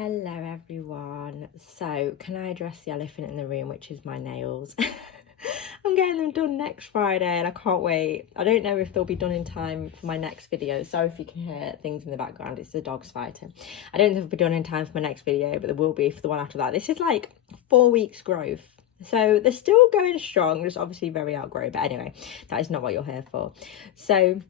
Hello everyone. So can I address the elephant in the room, which is my nails? I'm getting them done next Friday and I can't wait. I don't know if they'll be done in time for my next video. Sorry if you can hear things in the background, it's the dogs fighting. I don't think they'll be done in time for my next video, but there will be for the one after that. This is like 4 weeks growth. So they're still going strong, just obviously very outgrown. But anyway, that is not what you're here for. So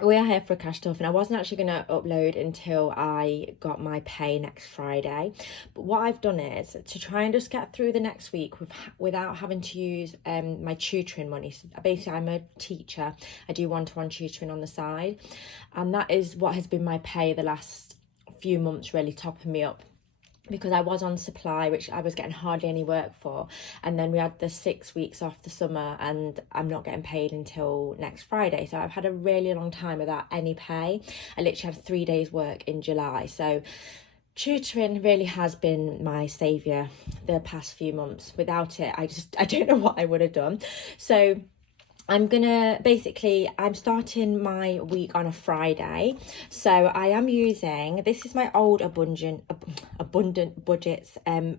we are here for a cash stuff, and I wasn't actually going to upload until I got my pay next Friday. But what I've done is to try and just get through the next week without having to use my tutoring money. So basically, I'm a teacher. I do one-to-one tutoring on the side, and that is what has been my pay the last few months, really topping me up, because I was on supply, which I was getting hardly any work for. And then we had the 6 weeks off the summer and I'm not getting paid until next Friday. So I've had a really long time without any pay. I literally had 3 days work in July. So tutoring really has been my saviour the past few months. Without it, I don't know what I would have done. So I'm starting my week on a Friday. So I am using, this is my old Abundant Budgets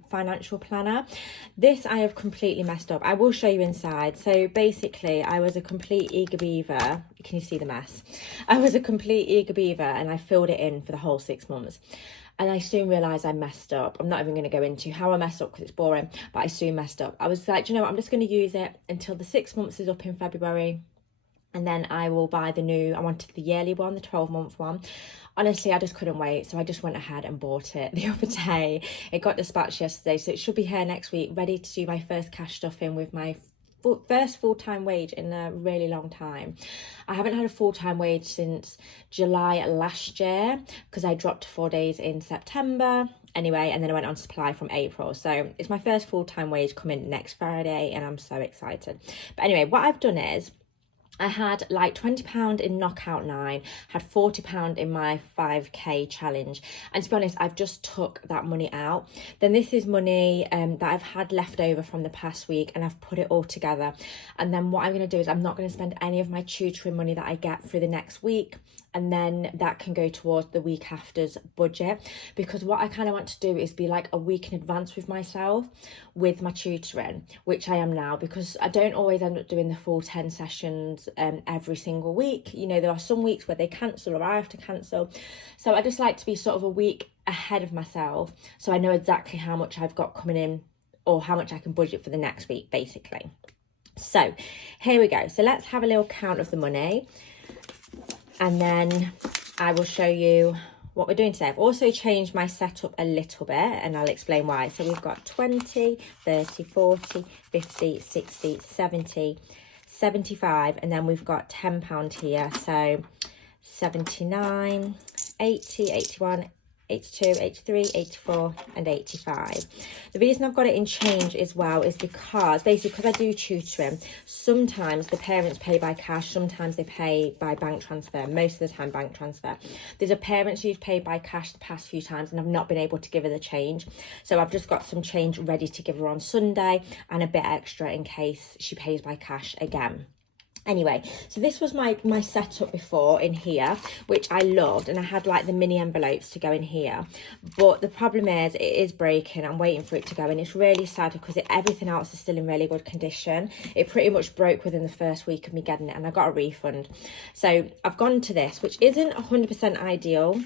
financial planner. This I have completely messed up. I will show you inside. So basically I was a complete eager beaver. Can you see the mess? I was a complete eager beaver and I filled it in for the whole 6 months. And I soon realised I messed up. I'm not even going to go into how I messed up because it's boring, but I soon messed up. I was like, do you know what? I'm just going to use it until the 6 months is up in February. And then I will buy the new, I wanted the yearly one, the 12-month one. Honestly, I just couldn't wait. So I just went ahead and bought it the other day. It got dispatched yesterday. So it should be here next week, ready to do my first cash stuffing with my first full-time wage in a really long time. I haven't had a full-time wage since July last year because I dropped 4 days in September anyway, and then I went on supply from April. So it's my first full-time wage coming next Friday and I'm so excited. But anyway, what I've done is I had like £20 in Knockout 9, had £40 in my 5k challenge. And to be honest, I've just took that money out. Then this is money that I've had left over from the past week and I've put it all together. And then what I'm going to do is I'm not going to spend any of my tutoring money that I get through the next week. And then that can go towards the week after's budget, because what I kind of want to do is be like a week in advance with myself with my tutoring, which I am now, because I don't always end up doing the full 10 sessions every single week. You know, there are some weeks where they cancel or I have to cancel. So I just like to be sort of a week ahead of myself so I know exactly how much I've got coming in or how much I can budget for the next week, basically. So here we go. So let's have a little count of the money. And then I will show you what we're doing today. I've also changed my setup a little bit and I'll explain why. So we've got 20, 30, 40, 50, 60, 70, 75, and then we've got £10 here. So 79, 80, 81, 82, 83, 84 and 85. The reason I've got it in change as well is because basically because I do tutoring, sometimes the parents pay by cash, sometimes they pay by bank transfer, most of the time bank transfer. There's a parent who's paid by cash the past few times and I've not been able to give her the change. So I've just got some change ready to give her on Sunday and a bit extra in case she pays by cash again. Anyway, so this was my setup before in here, which I loved, and I had like the mini envelopes to go in here, but the problem is it is breaking. I'm waiting for it to go, and it's really sad because everything else is still in really good condition. It pretty much broke within the first week of me getting it and I got a refund. So I've gone to this, which isn't 100% ideal.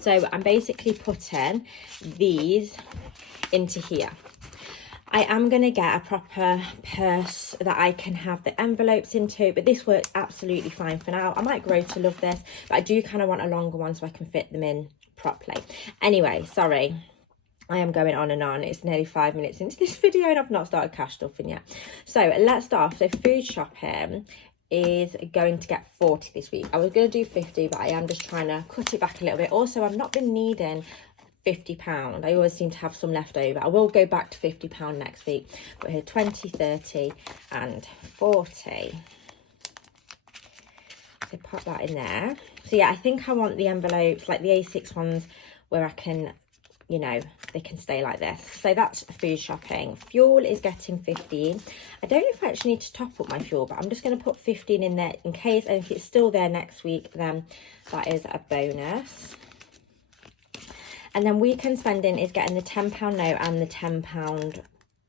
So I'm basically putting these into here. I am going to get a proper purse that I can have the envelopes into, but this works absolutely fine for now. I might grow to love this, but I do kind of want a longer one so I can fit them in properly. Anyway, sorry, I am going on and on. It's nearly 5 minutes into this video and I've not started cash stuffing yet. So let's start off. So food shopping is going to get 40 this week. I was going to do 50, but I am just trying to cut it back a little bit. Also, I've not been needing £50. I always seem to have some left over. I will go back to £50 next week, but here 20, 30 and 40. So pop that in there. So yeah, I think I want the envelopes like the A6 ones where I can, you know, they can stay like this. So that's food shopping. Fuel is getting 15. I don't know if I actually need to top up my fuel, but I'm just going to put 15 in there in case, and if it's still there next week, then that is a bonus. And then weekend spending is getting the £10 note and the £10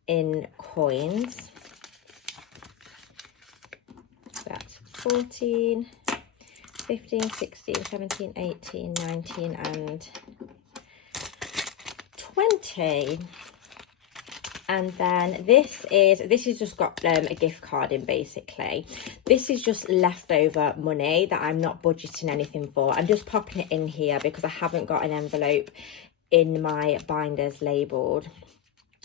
in coins. So that's 14, 15, 16, 17, 18, 19 and 20. And then this is just got a gift card in, basically. This is just leftover money that I'm not budgeting anything for. I'm just popping it in here because I haven't got an envelope in my binders labelled.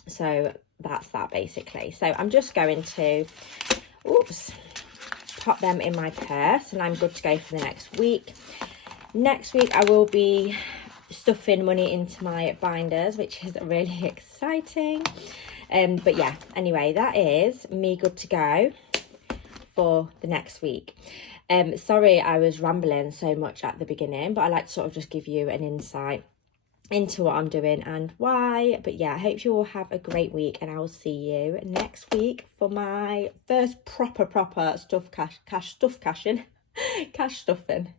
So that's that, basically. So I'm just going to, pop them in my purse, and I'm good to go for the next week. Next week I will be stuffing money into my binders, which is really exciting. But yeah, anyway, that is me good to go for the next week. Sorry I was rambling so much at the beginning, but I like to sort of just give you an insight into what I'm doing and why. But yeah, I hope you all have a great week, and I will see you next week for my first proper stuff cashing cash stuffing.